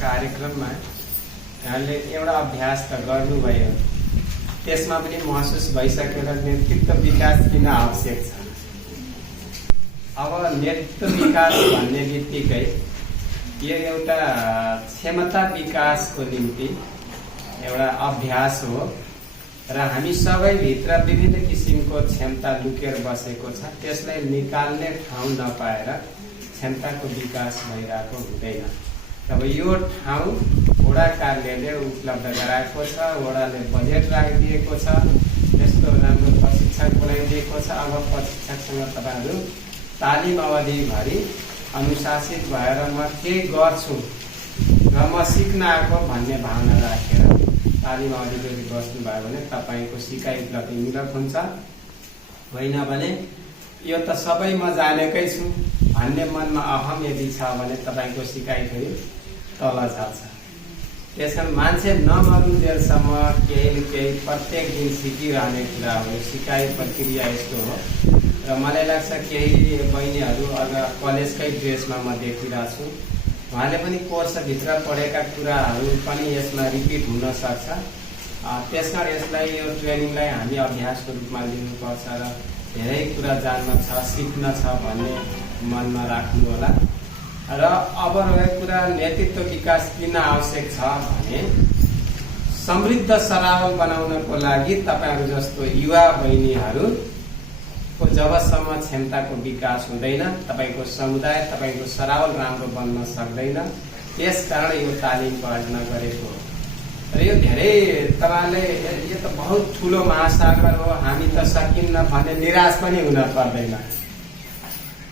कार्यक्रममा यहाँले एउटा अभ्यास त गर्नुभयो, त्यसमा पनि महसुस भइसकेर नेतृत्व विकास किन आवश्यक छ। अब नेतृत्व विकास भन्ने बित्तिकै यो एउटा क्षमता विकासको निम्ति एउटा अभ्यास हो र हामी सबैभित्र विभिन्न किसिमको क्षमता लुकेर बसेको छ। त्यसलाई निकाल्ने ठाउँ नपाएर क्षमताको विकास भइरहेको हुँदैन। अब यो ठाउँ वडा कार्यालयले उपलब्ध गराएको छ, वडाले बजेट राखिदिएको छ, यस्तो राम्रो प्रशिक्षक बनाइदिएको छ। अब प्रशिक्षकसँग तपाईँहरू तालिम अवधिभरि अनुशासित भएर म के गर्छु र म सिक्न आएको भन्ने भावना राखेर तालिम अवधिभरि बस्नुभयो भने तपाईँको सिकाइ प्रतिमूलक हुन्छ। होइन भने यो त सबै म जानेकै छु भन्ने मनमा अहम यदि छ भने तपाईँको सिकाइ फेरि तल जान्छ। त्यसकारण मान्छे नमरुन्जेलसम्म केही न केही प्रत्येक दिन सिकिरहने कुरा हो। सिकाइ प्रक्रिया यस्तो हो र मलाई लाग्छ केही बहिनीहरू अझ कलेजकै ड्रेसमा म देखिरहेको छु, उहाँले पनि कोर्सभित्र पढेका कुराहरू पनि यसमा रिपिट हुन सक्छ। त्यसकारण यसलाई यो ट्रेनिङलाई हामी अभ्यासको रूपमा लिनुपर्छ र धेरै कुरा जान्न छ, सिक्न छ भन्ने मनमा राख्नु होला। र अब रहेको कुरा नेतृत्व विकास किन आवश्यक छ भने समृद्ध सरावल बनाउनको लागि तपाईँहरू जस्तो युवा बहिनीहरूको जबसम्म क्षमताको विकास हुँदैन, तपाईँको समुदाय तपाईँको सरावल राम्रो बन्न सक्दैन। त्यसकारण यो तालिमको आयोजना गरेको हो। र यो धेरै तपाईँले यो त बहुत ठुलो महासागर हो, हामी त सकिन्न भन्ने निराश पनि हुन पर्दैन।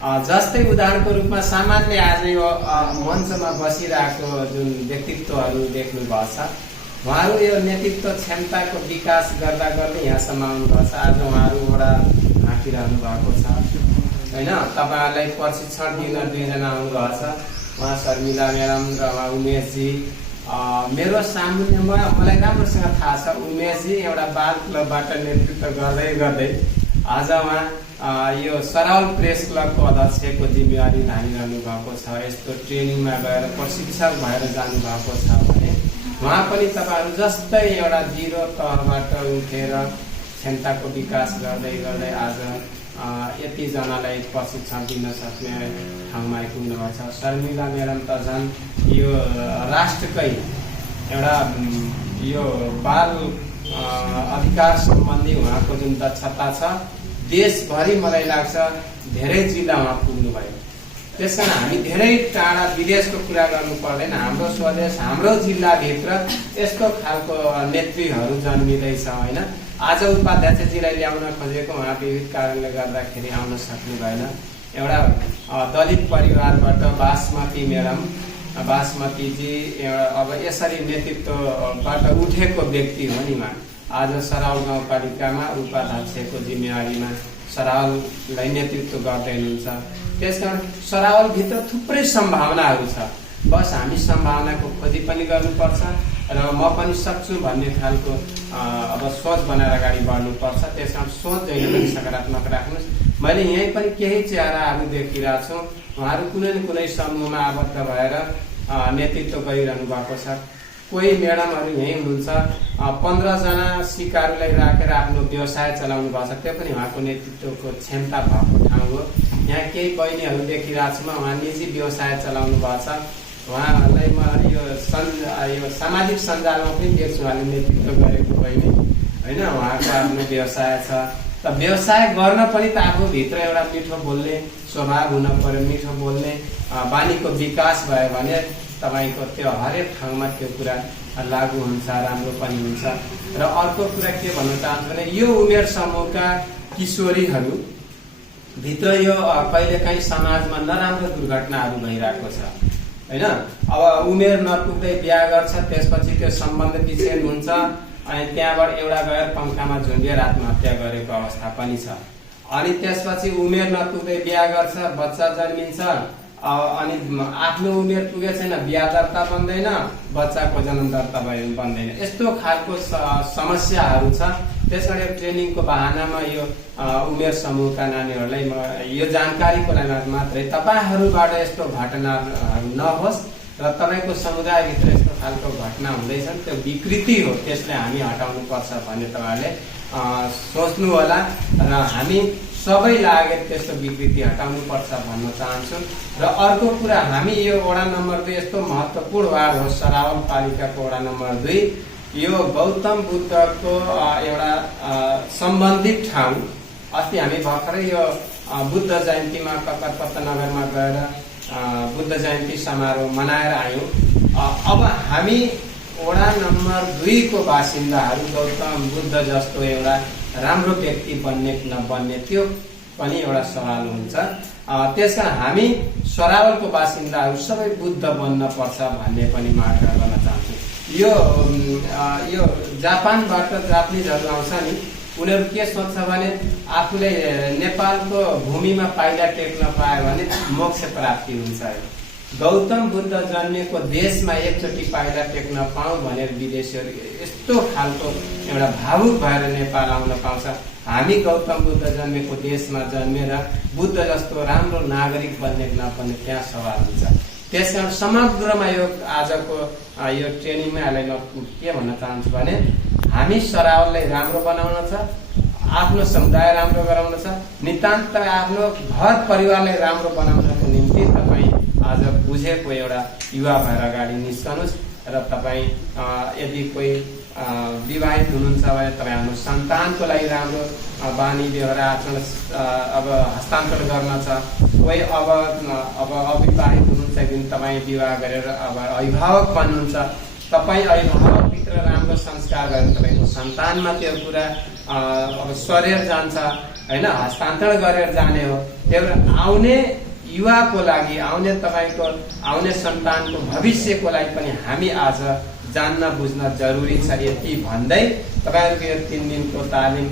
जस्तै उदाहरणको रूपमा सामान्य आज यो मञ्चमा बसिरहेको जुन व्यक्तित्वहरू देख्नु भएको छ, उहाँहरू यो नेतृत्व क्षमताको विकास गर्दा गर्दै यहाँसम्म आउनुभएको छ। आज उहाँहरू वडा हाँकिरहनु भएको छ। होइन, तपाईँहरूलाई प्रशिक्षण दिन दुईजना आउनुभएको छ, उहाँ शर्मिला म्याडम र उहाँ उमेशजी। मेरो सामुन्यमा मलाई राम्रोसँग थाहा छ, उमेशजी एउटा बाल क्लबबाट नेतृत्व गर्दै गर्दै आज उहाँ यो सरावल प्रेस क्लबको अध्यक्षको जिम्मेवारी धानिरहनु भएको छ। यस्तो ट्रेनिङमा गएर प्रशिक्षक भएर जानुभएको छ भने उहाँ पनि तपाईँहरू जस्तै एउटा जिरो तहबाट उठेर क्षमताको विकास गर्दै गर्दै आज यतिजनालाई प्रशिक्षण दिन सक्ने ठाउँमा आइपुग्नु भएको छ। शर्मिला म्याडम त झन् यो राष्ट्रकै एउटा यो बाल अधिकार सम्बन्धी उहाँको जुन दक्षता छ, देशभरि मलाई लाग्छ धेरै जिल्ला उहाँ पुग्नुभयो। त्यसकारण हामी धेरै टाढा विदेशको कुरा गर्नु पर्दैन, हाम्रो स्वदेश हाम्रो जिल्लाभित्र यस्तो खालको नेत्रीहरू जन्मिँदैछ। होइन, आज उपाध्यक्षजीलाई ल्याउन खोजेको उहाँ विविध कारणले गर्दाखेरि आउन सक्नु भएन। एउटा दलित परिवारबाट बासमती म्याडम, बासमतीजी अब यसरी नेतृत्वबाट उठेको व्यक्ति हो नि। उहाँ आज सरावल गाउँपालिकामा उपाध्यक्षको जिम्मेवारीमा सरावललाई नेतृत्व गर्दै हुनुहुन्छ। त्यसकारण सरावलभित्र थुप्रै सम्भावनाहरू छ, बस हामी सम्भावनाको खोजी पनि गर्नुपर्छ र म पनि सक्छु भन्ने खालको अब सोच बनाएर अगाडि बढ्नुपर्छ। त्यसकारण सोच जहिले पनि सकारात्मक राख्नुहोस्। मैले यहीँ पनि केही चेहराहरू देखिरहेको छु, उहाँहरू कुनै न कुनै समूहमा आबद्ध भएर नेतृत्व गरिरहनु भएको छ। कोही म्याडमहरू यहीँ हुनुहुन्छ, 15 जना सिकारुलाई राखेर आफ्नो व्यवसाय चलाउनु भएको छ, त्यो पनि उहाँको नेतृत्वको क्षमता भएको ठाउँ हो। यहाँ केही बहिनीहरू देखिरहेको छु, उहाँ निजी व्यवसाय चलाउनु भएको छ। उहाँहरूलाई म यो सामाजिक सञ्जालमा पनि देख्छु, उहाँले नेतृत्व गरेको बहिनी। होइन, उहाँको आफ्नो व्यवसाय छ। त व्यवसाय गर्न पनि त आफूभित्र एउटा मिठो बोल्ने स्वभाव हुन पर्यो, मिठो बोल्ने बानीको विकास भयो भने तपाईँको त्यो हरेक ठाउँमा त्यो कुरा लागू हुन्छ, राम्रो पनि हुन्छ। र अर्को कुरा के भन्न चाहन्छु भने यो उमेर समूहका किशोरीहरू भित्र यो कहिलेकाहीँ समाजमा नराम्रो दुर्घटनाहरू भइरहेको छ। होइन, अब उमेर नपुग्दै बिहा गर्छ, त्यसपछि त्यो सम्बन्ध विच्छेद हुन्छ, अनि त्यहाँबाट एउटा गएर पङ्खामा झुन्डिएर आत्महत्या गरेको अवस्था पनि छ। अनि त्यसपछि उमेर नपुग्दै बिहा गर्छ, बच्चा जन्मिन्छ, अनि आफ्नो उमेर पुगे छैन, बिहा दर्ता बन्दैन, बच्चाको जन्म दर्ता बन्दैन। यस्तो खालको समस्याहरू छ। त्यसकारण ट्रेनिङको बहानामा यो उमेर समूहका नानीहरूलाई म यो जानकारीको लागि मात्रै, तपाईहरूबाट यस्तो घटनाहरू नहोस् र तपाईँको समुदायभित्र यस्तो खालको घटना हुँदैछन्, त्यो विकृति हो, त्यसलाई हामी हटाउनु पर्छ भन्ने तपाईँहरूले सोच्नु होला र हामी सबै लागेर त्यस्तो विकृति हटाउनु पर्छ भन्न चाहन्छु। र अर्को कुरा, हामी यो वडा नम्बर 2 यस्तो महत्त्वपूर्ण वार्ड हो, सरावल पालिकाको वडा नम्बर 2, यो गौतम बुद्धको एउटा सम्बन्धित ठाउँ। अस्ति हामी भर्खरै यो बुद्ध जयन्तीमा ककरपत्ता नगरमा गएर बुद्ध जयन्ती समारोह मनाएर आयौँ। अब हामी वडा नम्बर 2 को बासिन्दाहरू गौतम बुद्ध जस्तो एउटा राम्रो व्यक्ति बन्ने नबन्ने त्यो पनि एउटा सवाल हुन्छ। त्यसकारण हामी सरावलको बासिन्दाहरू सबै बुद्ध बन्न पर्छ भन्ने पनि म आग्रह गर्न चाहन्छु। यो जापानबाट जापानिजहरू आउँछ नि, उनीहरू के सोच्छ भने आफूले नेपालको भूमिमा पाइला टेक्न पायो भने मोक्ष प्राप्ति हुन्छ। गौतम बुद्ध जन्मेको देशमा एकचोटि पाइला टेक्न पाऊँ भनेर विदेशीहरू यस्तो खालको एउटा भावुक भएर नेपाल आउन पाउँछ। हामी गौतम बुद्ध जन्मेको देशमा जन्मेर बुद्ध जस्तो राम्रो नागरिक बन्ने नबन्ने त्यहाँ सवाल हुन्छ। त्यसकारण समग्रमा यो आजको यो ट्रेनिङमा यसलाई म के भन्न चाहन्छु भने हामी सरावललाई राम्रो बनाउन छ, आफ्नो समुदाय राम्रो गराउन छ, नितान्त आफ्नो घर परिवारलाई राम्रो बनाउनको निम्ति तपाईँ आज बुझेको एउटा युवा भएर अगाडि निस्कनुहोस्। र तपाईँ यदि कोही विवाहित हुनुहुन्छ भने तपाईँ आफ्नो सन्तानको लागि राम्रो बानी व्यवहार आचरण अब हस्तान्तरण गर्न छ। कोही अब अविवाहित हुनुहुन्छ भने तपाईँ विवाह गरेर अब अभिभावक बन्नुहुन्छ। तपाईँ अभिभावकभित्र राम्रो संस्कार गरेर तपाईँको सन्तानमा त्यो कुरा अब सरेर जान्छ होइन, हस्तान्तरण गरेर जाने हो। त्यो आउने युवाको लागि, आउने तपाईँको आउने सन्तानको भविष्यको लागि पनि हामी आज जान्न बुझ्न जरुरी छ। यति भन्दै तपाईँहरूको यो 3 दिनको तालिम